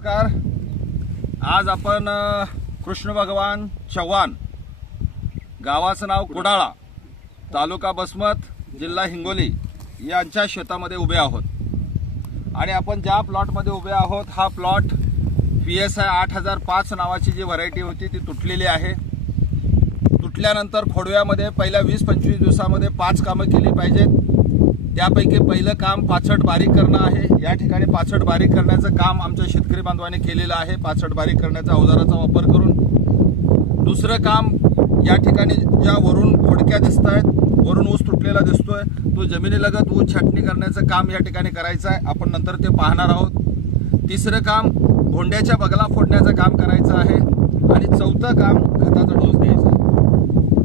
नमस्कार। आज आपण कृष्ण भगवान चव्हाण गावाचं नाव कुडाळा, तालुका बसमत, जिल्हा हिंगोली यांच्या शेतामध्ये उभे आहोत आणि आपण ज्या प्लॉटमध्ये उभे आहोत हा प्लॉट PSI 8005 नावाची जी व्हरायटी होती ती तुटलेली आहे। तुटल्यानंतर खोडव्यामध्ये पहिल्या 20-25 दिवसामध्ये 5 कामं केली पाहिजेत। त्यापैकी पहिलं काम पाचट बारीक करणं आहे। या ठिकाणी पाचट बारीक करण्याचं काम आमच्या शेतकरी बांधवांनी केलेलं आहे, पाचट बारीक करण्याचा अवजाराचा वापर करून। दुसरं काम या ठिकाणी ज्या वरून खोडक्या दिसत आहेत, वरून ऊस तुटलेला दिसतोय, तो जमिनीलगत ऊस छाटणी करण्याचं काम या ठिकाणी करायचं आहे। आपण नंतर ते पाहणार आहोत। तिसरं काम भोंड्याच्या बगला फोडण्याचं काम करायचं आहे आणि चौथं काम खताचा डोस द्यायचा।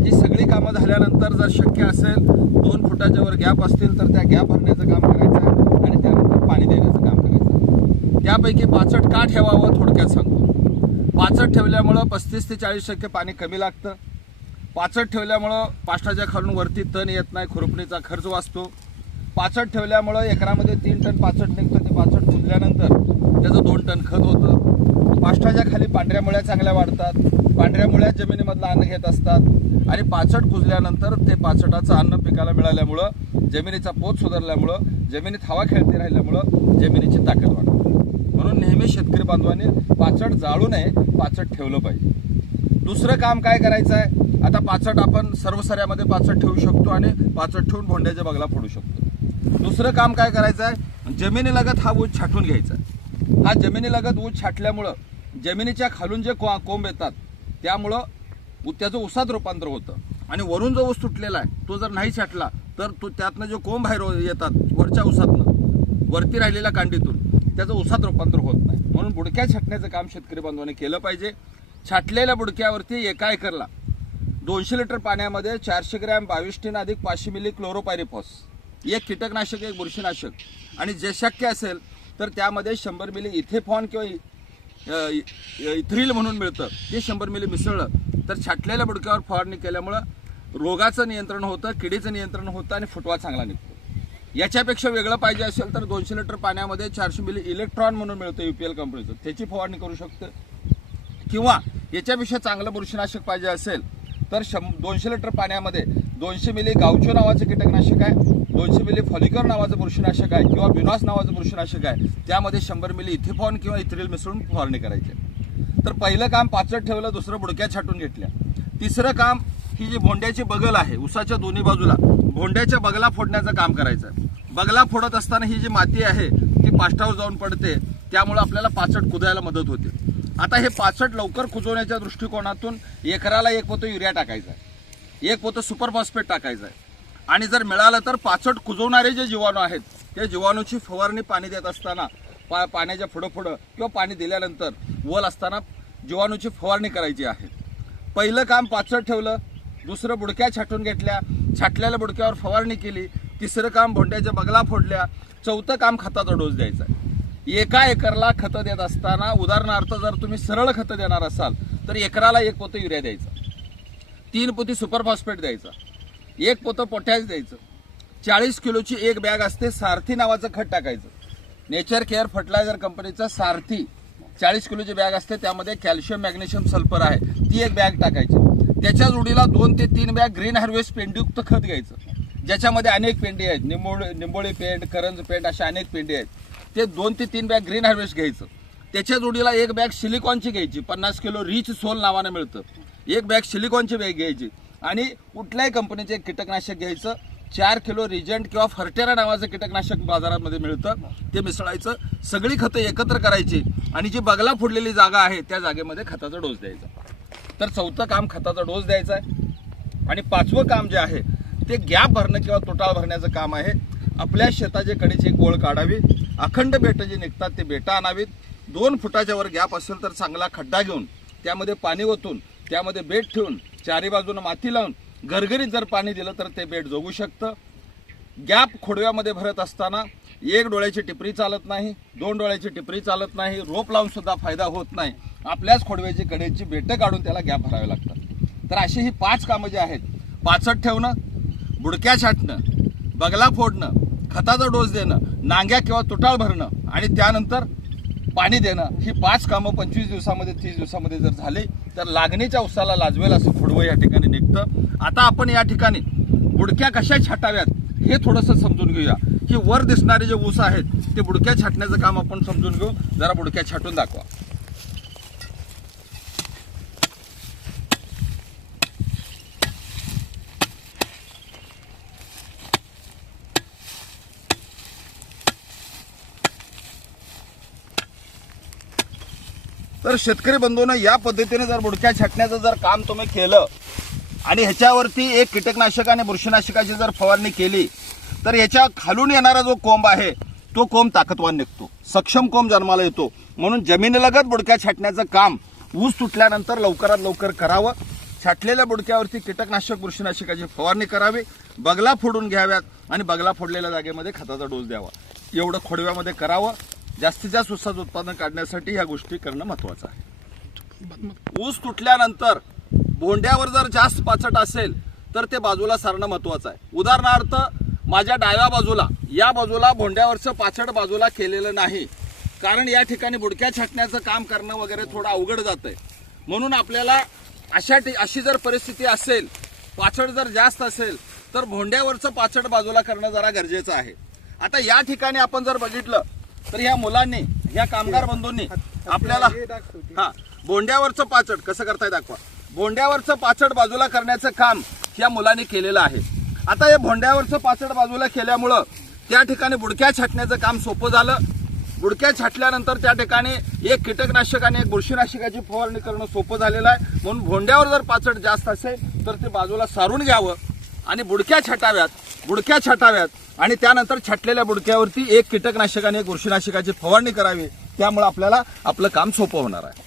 ही सगळी कामं झाल्यानंतर जर शक्य असेल 2 फुटाच्या वर गॅप असतील तर त्या गॅप भरण्याचं काम करायचं आहे आणि त्यानंतर पाणी देण्याचं काम करायचं। त्यापैकी पाचट का ठेवावं थोडक्यात सांगतो। पाचट ठेवल्यामुळं 35 ते 40% पाणी कमी लागतं। पाचट ठेवल्यामुळं पाष्टाच्या खालून वरती तण येत नाही, खुरपणीचा खर्च वाचतो। पाचट ठेवल्यामुळं एकरामध्ये 3 टन पाचट निघतं। ते पाचट कुजल्यानंतर त्याचं 2 टन खत होतं। पाष्टाच्या खाली पांढऱ्या मुळ्या चांगल्या वाढतात, पांढऱ्या मुळ्या जमिनीमधलं अन्न घेत असतात आणि पाचट कुजल्यानंतर ते पाचटाचं अन्न पिकाला मिळाल्यामुळं जमिनीचा पोत सुधारल्यामुळं जमिनीत हवा खेळती राहिल्यामुळं जमिनीची ताकद वाढते। म्हणून नेहमी शेतकरी बांधवांनी पाचट जाळू नये, पाचट ठेवलं पाहिजे। दुसरं काम काय करायचं आहे, आता पाचट आपण सर्वसाऱ्यामध्ये पाचट ठेवू शकतो आणि पाचट ठेवून भोंड्याच्या बगला फोडू शकतो। दुसरं काम काय करायचं आहे, जमिनीलगत हा ऊस छाटून घ्यायचा। हा जमिनीलगत ऊस छाटल्यामुळं जमिनीच्या खालून जे कोंब येतात त्यामुळं त्याचं ऊसात रूपांतर होतं आणि वरून जो ऊस तुटलेला आहे तो जर नाही छाटला तर तो त्यातनं जे कोंब बाहेर येतात वरच्या ऊसातनं, वरती राहिलेल्या कांडीतून त्याचं ऊसात रूपांतर होत नाही। म्हणून बुडक्या छाटण्याचं काम शेतकरी बांधवांनी केलं पाहिजे। छाटलेल्या बुडक्यावरती एका एकरला 200 लिटर पाण्यामध्ये 400 ग्रॅम 22 टिन अधिक 500 मिली क्लोरोपायरिफॉस, एक कीटकनाशक एक बुरशीनाशक आणि जे शक्य असेल तर त्यामध्ये 100 मिली इथेफॉन किंवा इथ्रिल म्हणून मिळतं, ते 100 मिली मिसळलं तर छाटलेल्या बुडक्यावर फवारणी केल्यामुळं रोगाचं नियंत्रण होतं, किडीचं नियंत्रण होतं आणि फुटवा चांगला निघतो। याच्यापेक्षा वेगळं पाहिजे असेल तर 200 लिटर पाण्यामध्ये 400 मिली इलेक्ट्रॉन म्हणून मिळतं UPL कंपनीचं, त्याची फवारणी करू शकतं। किंवा याच्यापेक्षा चांगलं बुरशीनाशक पाहिजे असेल तर 200 लिटर पाण्यामध्ये 200 मिली गावचो नावाचं कीटकनाशक आहे, 200 मिली फॉलिकर नावाचं बुरशीनाशक आहे किंवा बिनॉस नावाचं बुरशीनाशक आहे, त्यामध्ये 100 मिली इथेफॉन किंवा इथ्रिल मिसळून फवारणी करायची। तर पहिलं काम पाचट ठेवलं, दुसरं बुडक्या छाटून घेतल्या। तिसरं काम ही जी भोंड्याची बगल आहे उसाच्या दोन्ही बाजूला भोंड्याच्या बगला फोडण्याचं काम करायचं आहे। बगला फोडत असताना ही जी माती आहे ती पाष्टावर जाऊन पडते, त्यामुळे आपल्याला पाचट कुदायला मदत होते। आता हे पाचट लवकर कुजवण्याच्या दृष्टिकोनातून एकराला 1 पोतं युरिया टाकायचा आहे, 1 पोतं सुपर फॉस्फेट टाकायचं आहे आणि जर मिळालं तर पाचट कुजवणारे जे जीवाणू आहेत त्या जीवाणूची फवारणी पाणी देत असताना पाण्याच्या पुढं किंवा पाणी दिल्यानंतर वल असताना जीवाणूची फवारणी करायची आहे। पहिलं काम पाचट ठेवलं, दुसरं बुडक्या छाटून घेतल्या, छाटलेल्या बुडक्यावर फवारणी केली, तिसरं काम भोंड्याच्या बगला फोडल्या, चौथं काम खताचा डोस द्यायचा आहे। एका एकरला खतं देत असताना उदाहरणार्थ जर तुम्ही सरळ खतं देणार असाल तर एकराला 1 पोतं युरिया द्यायचं, 3 पोती सुपर फॉस्फेट द्यायचा, 1 पोतं पोटॅश द्यायचं, 40 किलोची एक बॅग असते सारथी नावाचं खत टाकायचं। नेचर केअर फर्टिलायझर कंपनीचं सारथी 40 किलोची बॅग असते, त्यामध्ये कॅल्शियम मॅग्नेशियम सल्फर आहे, ती एक बॅग टाकायची। त्याच्या जोडीला 2 ते 3 बॅग ग्रीन हार्वेस्ट पेंडयुक्त खत घ्यायचं, ज्याच्यामध्ये अनेक पेंडी आहेत, निंबोळी पेंड, करंज पेंड अशा अनेक पेंडी आहेत। ते 2 ते 3 बॅग ग्रीन हार्वेस्ट घ्यायचं। त्याच्या जोडीला 1 बॅग सिलिकॉनची घ्यायची, 50 किलो रिच सोल नावानं मिळतं, 1 बॅग सिलिकॉनची बॅग घ्यायची आणि कुठल्याही कंपनीचे कीटकनाशक घ्यायचं। 4 किलो रिजंट किंवा फर्टेरा नावाचं कीटकनाशक बाजारामध्ये मिळतं, ते मिसळायचं। सगळी खतं एकत्र करायची आणि जी बगला फोडलेली जागा आहे त्या जागेमध्ये खताचा डोस द्यायचा। तर चौथं काम खताचा डोस द्यायचा आहे आणि 5वं काम जे आहे ते गॅप भरणं किंवा तुटाळ भरण्याचं काम आहे। आपल्या शेताच्या कडेची एक गोळ काढावी, अखंड बेटं जे निघतात ते बेटं आणावीत, 2 फुटाच्या वर गॅप असेल तर चांगला खड्डा घेऊन त्यामध्ये पाणी ओतून त्यामध्ये बेट ठेवून चारी बाजूनं माती लावून घरघरीत जर पाणी दिलं तर ते बेट जगू शकतं। गॅप खोडव्यामध्ये भरत असताना 1 डोळ्याची टिपरी चालत नाही, 2 डोळ्याची टिपरी चालत नाही, रोप लावून सुद्धा फायदा होत नाही, आपल्याच खोडव्याची कडेची बेटं काढून त्याला गॅप भरावे लागतात। तर अशी ही 5 कामं जी आहेत, पाचट ठेवणं, बुडक्या छाटणं, बगला फोडणं, खताचा डोस देणं, नांग्या किंवा तुटाळ भरणं आणि त्यानंतर पाणी देणं ही 5 कामं 25 दिवसामध्ये 30 दिवसामध्ये जर झाले तर लागणीच्या ऊसाला लाजवेल असं खोडवं या ठिकाणी निघतं. आता आपण या ठिकाणी बुडक्या कशा छाटाव्यात हे थोडंसं समजून घेऊया. की वर दिसणारे जे ऊस आहेत ते बुडक्या छाटण्याचं काम आपण समजून घेऊ. जरा बुडक्या छाटून दाखवा. तर शेतकरी बंधूंनो, या पद्धतीने जर बुडक्या छाटण्याचं जर काम तुम्ही केलं आणि ह्याच्यावरती एक कीटकनाशक आणि बुरशीनाशकाची जर फवारणी केली तर ह्याच्या खालून येणारा जो कोंब आहे तो कोंब ताकदवान निघतो, सक्षम कोंब जन्माला येतो. म्हणून जमिनीलगत बुडक्या छाटण्याचं काम ऊस तुटल्यानंतर लवकरात लवकर करावं. छाटलेल्या बुडक्यावरती कीटकनाशक बुरशीनाशकाची फवारणी करावी, बगला फोडून घ्याव्यात आणि बगला फोडलेल्या जागेमध्ये खताचा डोस द्यावा. एवढं खोडव्यामध्ये करावं. जास्तीत जास्त ऊसाचं उत्पादन काढण्यासाठी ह्या गोष्टी करणं महत्त्वाचं आहे. ऊस तुटल्यानंतर बोंड्यावर जर जास्त पाचट असेल तर ते बाजूला सारणं महत्त्वाचं आहे. उदाहरणार्थ माझ्या डाव्या बाजूला या बाजूला बोंड्यावरचं पाचट बाजूला केलेलं नाही, कारण या ठिकाणी बुडक्या छाटण्याचं काम करणं वगैरे थोडं अवघड जातंय. म्हणून आपल्याला अशी जर परिस्थिती असेल, पाचट जर जास्त असेल तर भोंड्यावरचं पाचट बाजूला करणं जरा गरजेचं आहे. आता या ठिकाणी आपण जर बघितलं तर ह्या मुलांनी, ह्या कामगार बंधूंनी आपल्याला बोंड्यावरचं पाचट कसं करताय दाखवा. बोंड्यावरचं पाचट बाजूला करण्याचं काम या मुलांनी केलेलं आहे. आता हे बोंड्यावरचं पाचट बाजूला केल्यामुळं त्या ठिकाणी बुडक्या छाटण्याचं काम सोपं झालं. बुडक्या छाटल्यानंतर त्या ठिकाणी एक कीटकनाशक आणि एक बुरशीनाशकाची फवारणी करणं सोपं झालेलं आहे. म्हणून बोंड्यावर जर पाचट जास्त असेल तर ते बाजूला सारून घ्यावं आणि बुडक्या छाटाव्यात आणि त्यानंतर छाटलेल्या बुडक्यावरती एक कीटकनाशक आणि एक बुरशीनाशकाची फवारणी करावी. त्यामुळे आपल्याला आपलं काम सोपं होणार आहे.